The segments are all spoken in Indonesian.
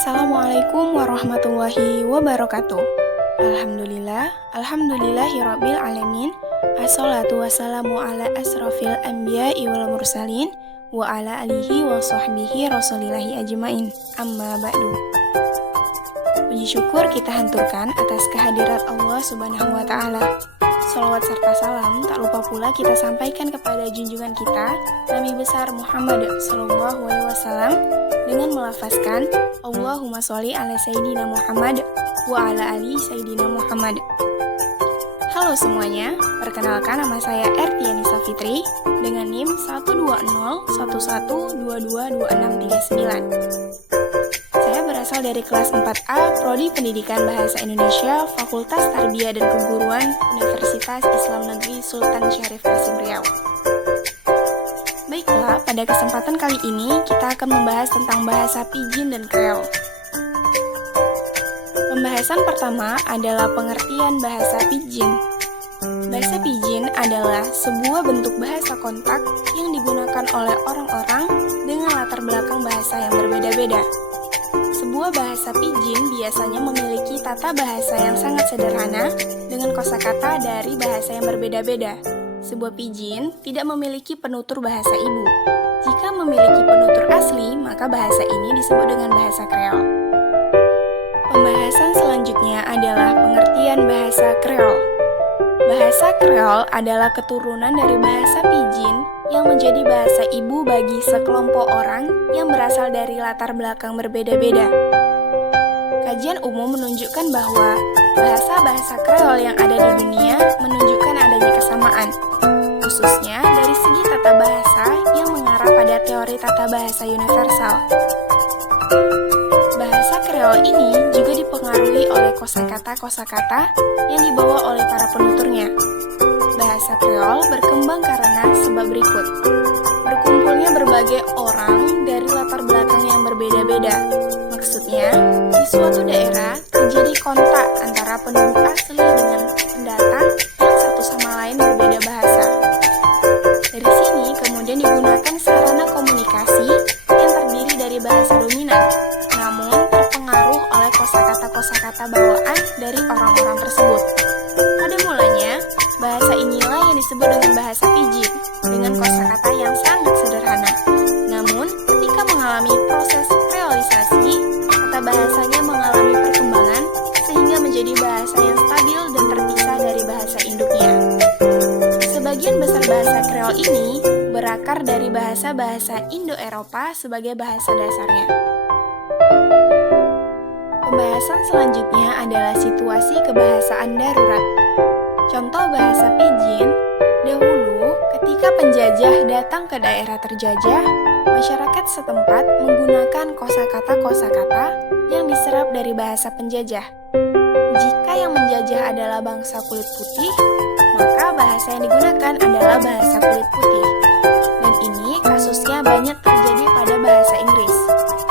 Assalamualaikum warahmatullahi wabarakatuh. Alhamdulillahirabbil alamin. Assalatu wassalamu ala asrofil anbiya'i wal mursalin wa ala alihi wa sahbihi rasulillahi ajmain. Amma ba'du. Puji syukur kita hanturkan atas kehadirat Allah Subhanahu wa taala. Salawat serta salam tak lupa pula kita sampaikan kepada junjungan kita Nabi besar Muhammad sallallahu alaihi wasallam dengan melafazkan Allahumma sholli ala sayyidina Muhammad wa ala ali sayyidina Muhammad. Halo semuanya, perkenalkan nama saya Ertiani Safitri dengan NIM 12011222639. Saya berasal dari kelas 4A Prodi Pendidikan Bahasa Indonesia Fakultas Tarbiyah dan Keguruan Universitas Islam Negeri Sultan Syarif Qasim Riau. Baiklah, pada kesempatan kali ini kita akan membahas tentang bahasa Pidgin dan Creole. Pembahasan pertama adalah pengertian bahasa Pidgin. Bahasa Pidgin adalah sebuah bentuk bahasa kontak yang digunakan oleh orang-orang dengan latar belakang bahasa yang berbeda-beda. Sebuah bahasa Pidgin biasanya memiliki tata bahasa yang sangat sederhana dengan kosakata dari bahasa yang berbeda-beda. Sebuah Pidgin tidak memiliki penutur bahasa ibu. Jika memiliki penutur asli, maka bahasa ini disebut dengan bahasa Creole. Pembahasan selanjutnya adalah pengertian bahasa Creole. Bahasa Creole adalah keturunan dari bahasa Pidgin yang menjadi bahasa ibu bagi sekelompok orang yang berasal dari latar belakang berbeda-beda. Kajian umum menunjukkan bahwa bahasa-bahasa Creole yang ada di dunia menunjukkan adanya kesamaan, khususnya dari segi tata bahasa yang mengarah pada teori tata bahasa universal. Bahasa Creole ini juga dipengaruhi oleh kosakata-kosakata yang dibawa oleh para penuturnya. Bahasa Creole berkembang karena sebab berikut. Berkumpulnya berbagai orang dari latar belakang yang berbeda-beda. Maksudnya, di suatu daerah terjadi kontak antara penduduk asli dengan pendatang yang satu sama lain berbeda bahasa. Dari sini kemudian digunakan sarana komunikasi yang terdiri dari bahasa dominan, namun terpengaruh oleh kosakata-kosakata bawaan dari orang-orang tersebut. Pada mulanya, bahasa inilah yang disebut dengan bahasa Pidgin, dengan kosakata yang sangat sederhana. Namun, ketika mengalami proses kreolisasi, kata bahasanya mengalami perkembangan sehingga menjadi bahasa yang stabil dan terpisah dari bahasa induknya. Sebagian besar bahasa Creole ini berakar dari bahasa-bahasa Indo-Eropa sebagai bahasa dasarnya. Pembahasan selanjutnya adalah situasi kebahasaan darurat. Contoh bahasa Pidgin, dahulu ketika penjajah datang ke daerah terjajah, masyarakat setempat menggunakan kosakata-kosakata yang diserap dari bahasa penjajah. Jika yang menjajah adalah bangsa kulit putih, maka bahasa yang digunakan adalah bahasa kulit putih. Dan ini kasusnya banyak terjadi pada bahasa Inggris.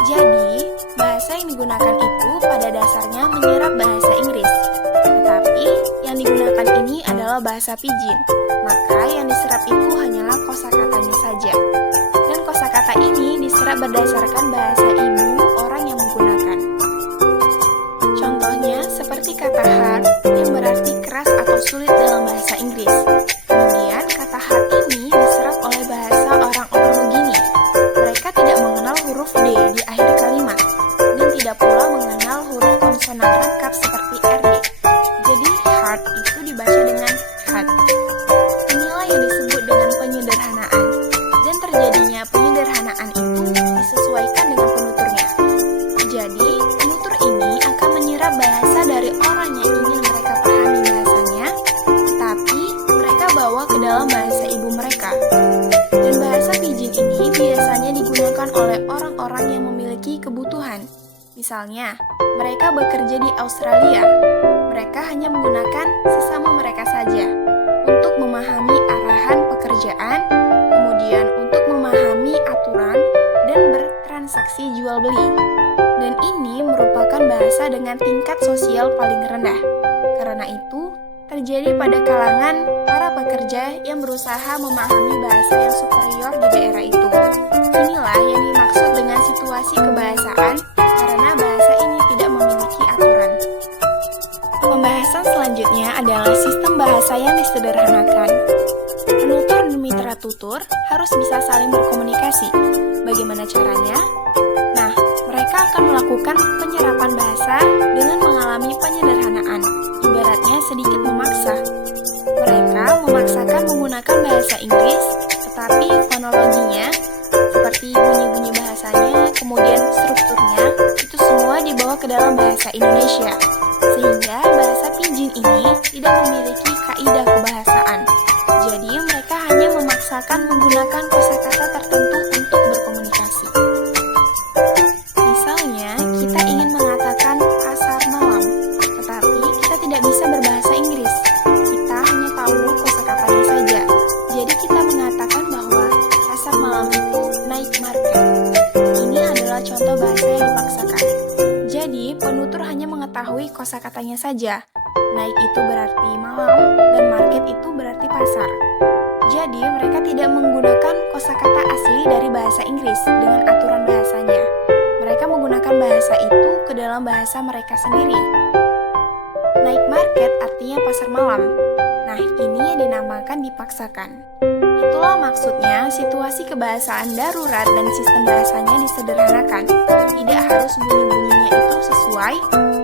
Jadi, bahasa yang digunakan itu pada dasarnya menyerap bahasa Inggris. Tetapi, yang digunakan ini adalah bahasa Pidgin. Maka yang diserap itu hanyalah kosakatanya saja. Dan kosakata ini diserap berdasarkan bahasa ibu orang yang menggunakan. Contohnya seperti kata hard yang berarti keras atau sulit dalam bahasa Inggris. Kemudian kata hard ini diserap oleh bahasa orang-orang begini. Mereka tidak mengenal huruf D di akhir kalimat dan tidak pula mengenal huruf konsonan rangkap seperti RD. Jadi hard itu dibaca dengan hard. Inilah yang disebut dengan penyederhanaan. Dan terjadinya penyederhanaan itu disesuaikan dengan penuturnya. Jadi, penutur ini akan menyerap bahasa dari orang yang ingin mereka pahami bahasanya, tetapi mereka bawa ke dalam bahasa ibu mereka. Dan bahasa Pidgin ini biasanya digunakan oleh orang-orang yang memiliki kebutuhan. Misalnya, mereka bekerja di Australia. Mereka hanya menggunakan sesama mereka saja untuk memahami arahan pekerjaan, kemudian untuk memahami aturan dan bertransaksi jual beli. Dan ini merupakan bahasa dengan tingkat sosial paling rendah. Karena itu, terjadi pada kalangan para pekerja yang berusaha memahami bahasa yang superior di daerah itu. Inilah yang dimaksud dengan situasi kebahasaan karena bahasa selanjutnya adalah sistem bahasa yang disederhanakan. Penutur dan mitra tutur harus bisa saling berkomunikasi. Bagaimana caranya? Nah, mereka akan melakukan penyerapan bahasa dengan mengalami penyederhanaan, ibaratnya sedikit memaksa. Mereka memaksakan menggunakan bahasa Inggris, tetapi fonologinya, seperti bunyi-bunyi bahasanya, kemudian strukturnya, itu semua dibawa ke dalam bahasa Indonesia. Sehingga bahasa Pidgin ini tidak memiliki kaidah kebahasaan. Jadi mereka hanya memaksakan menggunakan kosakata tertentu untuk berkomunikasi. Misalnya, kita ingin mengatakan pasar malam, tetapi kita tidak bisa berbahasa Inggris. Kita hanya tahu kosakatanya saja. Jadi kita mengatakan bahwa pasar malam itu night market. Ini adalah contoh bahasa yang dipaksakan. Jadi, penutur hanya mengetahui kosakatanya saja. Night itu berarti malam, dan market itu berarti pasar. Jadi, mereka tidak menggunakan kosakata asli dari bahasa Inggris dengan aturan bahasanya. Mereka menggunakan bahasa itu ke dalam bahasa mereka sendiri. Night market artinya pasar malam. Nah, ini yang dinamakan dipaksakan. Itulah maksudnya situasi kebahasaan darurat dan sistem bahasanya disederhanakan. Tidak harus bunyi-bunyinya itu sesuai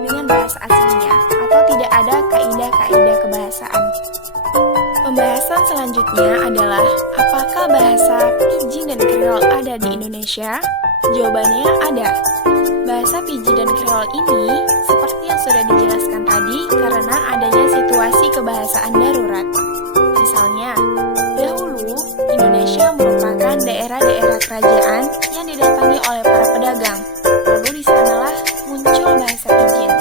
dengan bahasa aslinya, atau tidak ada kaidah-kaidah kebahasaan. Pembahasan selanjutnya adalah apakah bahasa Pidgin dan Kreol ada di Indonesia? Jawabannya ada. Bahasa Pidgin dan Kreol ini seperti yang sudah dijelaskan tadi karena adanya situasi kebahasaan darurat. Misalnya, dahulu Indonesia merupakan daerah-daerah kerajaan yang didatangi oleh para pedagang. Lalu di sanalah muncul bahasa Pidgin.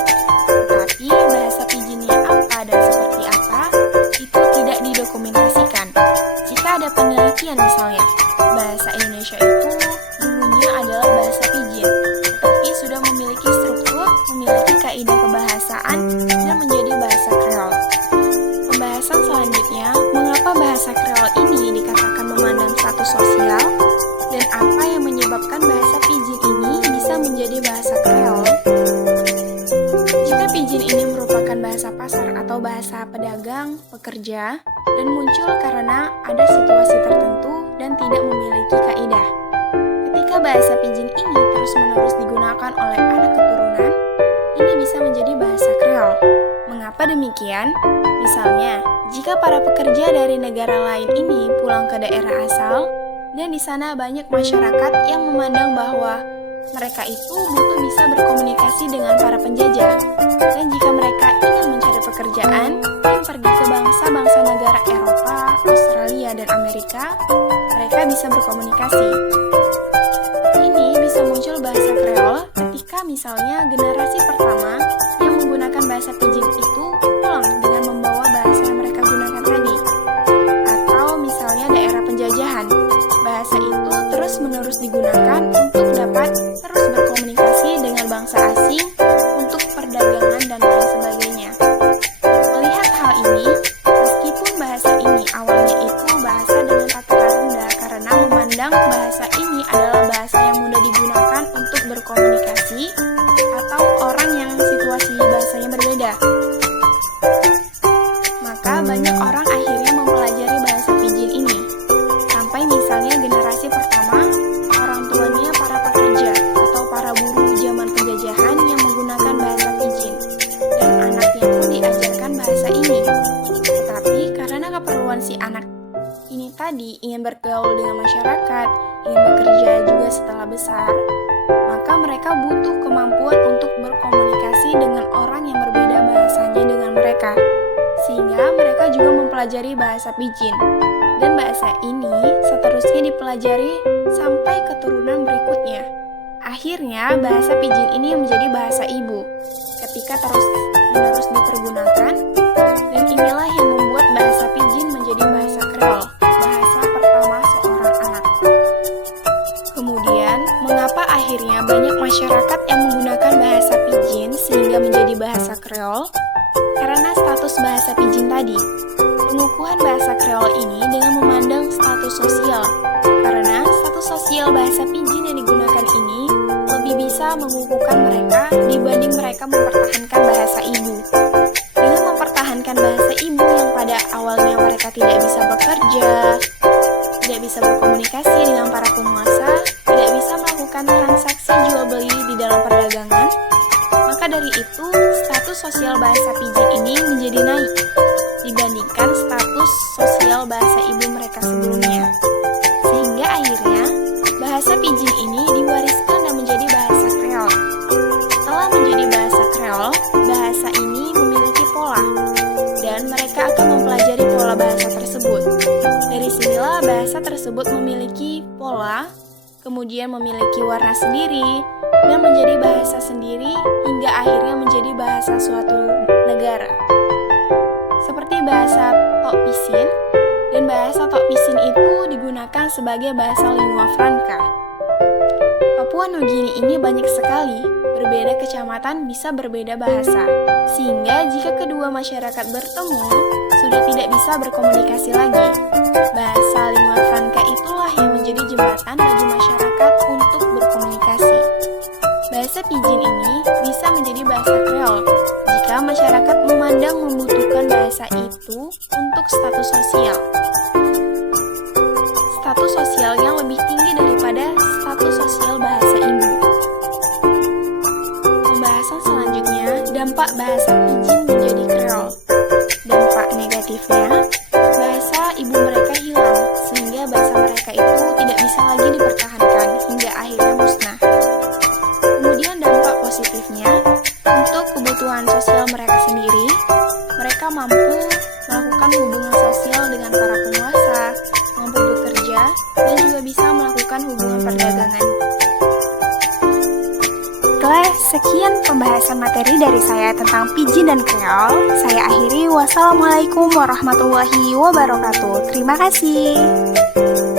Tetapi bahasa Pidginnya apa dan seperti apa, itu tidak didokumentasikan. Jika ada penelitian misalnya, bahasa Indonesia itu dulunya adalah bahasa Pidgin, tetapi sudah memiliki struktur, memiliki kaidah kebahasaan, dan menjadi bahasa Kreol. Pembahasan selanjutnya, mengapa bahasa Kreol ini dikatakan memandang status sosial, dan apa yang menyebabkan bahasa Pidgin ini bisa menjadi bahasa Kreol? Jika Pidgin ini merupakan bahasa pasar atau bahasa pedagang, pekerja, dan muncul karena ada situasi tertentu dan tidak memiliki kaidah. Ketika bahasa Pidgin ini terus-menerus digunakan oleh anak keturunan, ini bisa menjadi bahasa Kreol. Mengapa demikian? Misalnya, jika para pekerja dari negara lain ini pulang ke daerah asal, dan di sana banyak masyarakat yang memandang bahwa mereka itu butuh bisa berkomunikasi dengan para penjajah. Dan jika mereka ingin mencari pekerjaan dan pergi ke bangsa-bangsa negara Eropa, Australia, dan Amerika, mereka bisa berkomunikasi. Ini bisa muncul bahasa Kreol ketika misalnya generasi pertama yang menggunakan bahasa Pidgin itu pulang dengan membawa bahasa yang mereka gunakan tadi. Atau misalnya daerah penjajahan, bahasa itu terus-menerus digunakan untuk dapat terus berkomunikasi dengan bangsa asing untuk perdagangan dan lain sebagainya. Melihat hal ini, meskipun bahasa ini awalnya itu bahasa dengan tataran rendah karena memandang bahasa ini adalah bahasa yang mudah digunakan untuk berkomunikasi atau orang yang situasi bahasanya berbeda, maka banyak orang akhirnya mempelajari bahasa Pidgin ini. Sampai misalnya generasi pertama, orang tuanya para pekerja atau para buruh zaman penjajahan yang menggunakan bahasa Pidgin, dan anaknya pun diajarkan bahasa ini. Tetapi karena keperluan si anak ini tadi ingin bergaul dengan masyarakat, ingin bekerja juga setelah besar, maka mereka butuh kemampuan untuk berkomunikasi dengan orang yang berbeda bahasanya dengan mereka. Sehingga mereka juga mempelajari bahasa Pidgin. Dan bahasa ini seterusnya dipelajari sampai keturunan berikutnya. Akhirnya bahasa Pidgin ini menjadi bahasa ibu ketika terus-menerus dipergunakan, dan inilah yang membuat bahasa Pidgin menjadi bahasa Kreol, bahasa pertama seorang anak. Kemudian, mengapa akhirnya banyak masyarakat yang menggunakan bahasa Pidgin sehingga menjadi bahasa Kreol? Karena status bahasa Pidgin tadi. Pengukuhan bahasa Kreol ini dengan memandang status sosial, karena status sosial bahasa Pidgin yang digunakan ini lebih bisa mengukuhkan mereka dibanding mereka mempertahankan bahasa ibu. Dengan mempertahankan mereka tidak bisa bekerja, tidak bisa berkomunikasi dengan para penguasa, tidak bisa melakukan transaksi jual beli di dalam perdagangan, maka dari itu status sosial bahasa Pidgin ini menjadi naik dibandingkan status sosial bahasa ibu mereka sebelumnya. Sehingga akhirnya bahasa Pidgin ini diwariskan dan menjadi bahasa Kreol. Setelah menjadi bahasa Kreol, bahasa ini memiliki pola dan mereka akan mempelajari pola bahasa tersebut. Dari sinilah bahasa tersebut memiliki pola, kemudian memiliki warna sendiri, dan menjadi bahasa sendiri hingga akhirnya menjadi bahasa suatu negara. Seperti bahasa Tok Pisin, dan bahasa Tok Pisin itu digunakan sebagai bahasa lingua franca. Papua Nugini ini banyak sekali, berbeda kecamatan bisa berbeda bahasa, sehingga jika kedua masyarakat bertemu, sudah tidak bisa berkomunikasi lagi. Bahasa lingua franca itulah yang menjadi jembatan bagi masyarakat untuk berkomunikasi. Bahasa Pidgin ini bisa menjadi bahasa Kreol jika masyarakat memandang membutuhkan bahasa itu untuk status sosial. Status sosial yang lebih tinggi daripada status sosial bahasa ibu. Pembahasan selanjutnya, dampak bahasa Pidgin menjadi Kreol. Dampak negatifnya, bahasa ibu mereka hilang, sehingga bahasa mereka itu tidak bisa lagi dipertahankan hingga akhirnya musnah. Kemudian dampak positifnya, untuk kebutuhan sosial mereka sendiri, mereka mampu melakukan hubungan sosial dengan para penguasa, mampu bekerja, dan juga bisa melakukan hubungan perdagangan. Setelah sekian pembahasan materi dari saya tentang Pidgin dan Kreol, saya akhiri. Wassalamualaikum warahmatullahi wabarakatuh. Terima kasih.